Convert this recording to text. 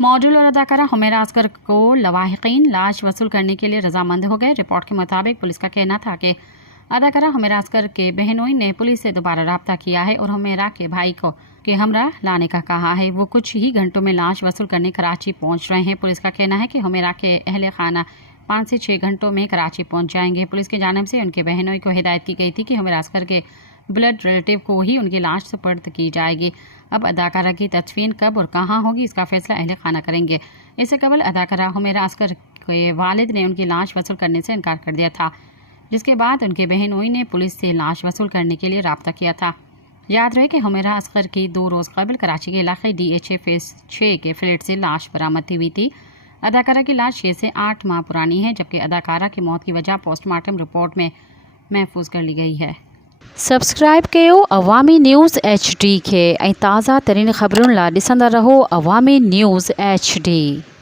Model और अदाकारा हुमैरा असगर को लवाहिकीन लाश वसूल करने के लिए रजामंद हो गए। रिपोर्ट के मुताबिक पुलिस का कहना था कि अदाकारा हुमैरा असगर के बहनोई ने पुलिस से दोबारा रब्ता किया है और हुमैरा के भाई को के हमरा लाने का कहा है। वो कुछ ही घंटों में लाश वसूल करने कराची पहुंच रहे हैं। पुलिस का कहना है कि हुमैरा के अहले खाना 5 से 6 घंटों में कराची पहुंच जाएंगे। पुलिस की जानिब से उनके बहनोई को हिदायत की गई थी कि हुमैरा असगर के ब्लड रिलेटिव को ही उनकी लाश सुपर्द की जाएगी। अब अदाकारा की तदफीन कब और कहाँ होगी, इसका फैसला अहले खाना करेंगे। इससे कबल अदाकारा हुमैरा असगर के वालिद ने उनकी लाश वसूल करने से इनकार कर दिया था, जिसके बाद उनके बहनोई ने पुलिस से लाश वसूल करने के लिए रब्ता किया था। याद रहे कि हुमैरा असगर की 2 रोज़ कबल कराची के इलाके DHA फेस 6 के फ्लैट से लाश बरामद हुई थी। अदाकारा की लाश 6 से 8 माह पुरानी है, जबकि अदाकारा की मौत की वजह पोस्टमार्टम रिपोर्ट में महफूज कर ली गई है। सब्सक्राइब कयो अवामी न्यूज़ HD के ताज़ा तरीन ख़बरुन ला ॾिसंदा रहो अवामी न्यूज़ HD।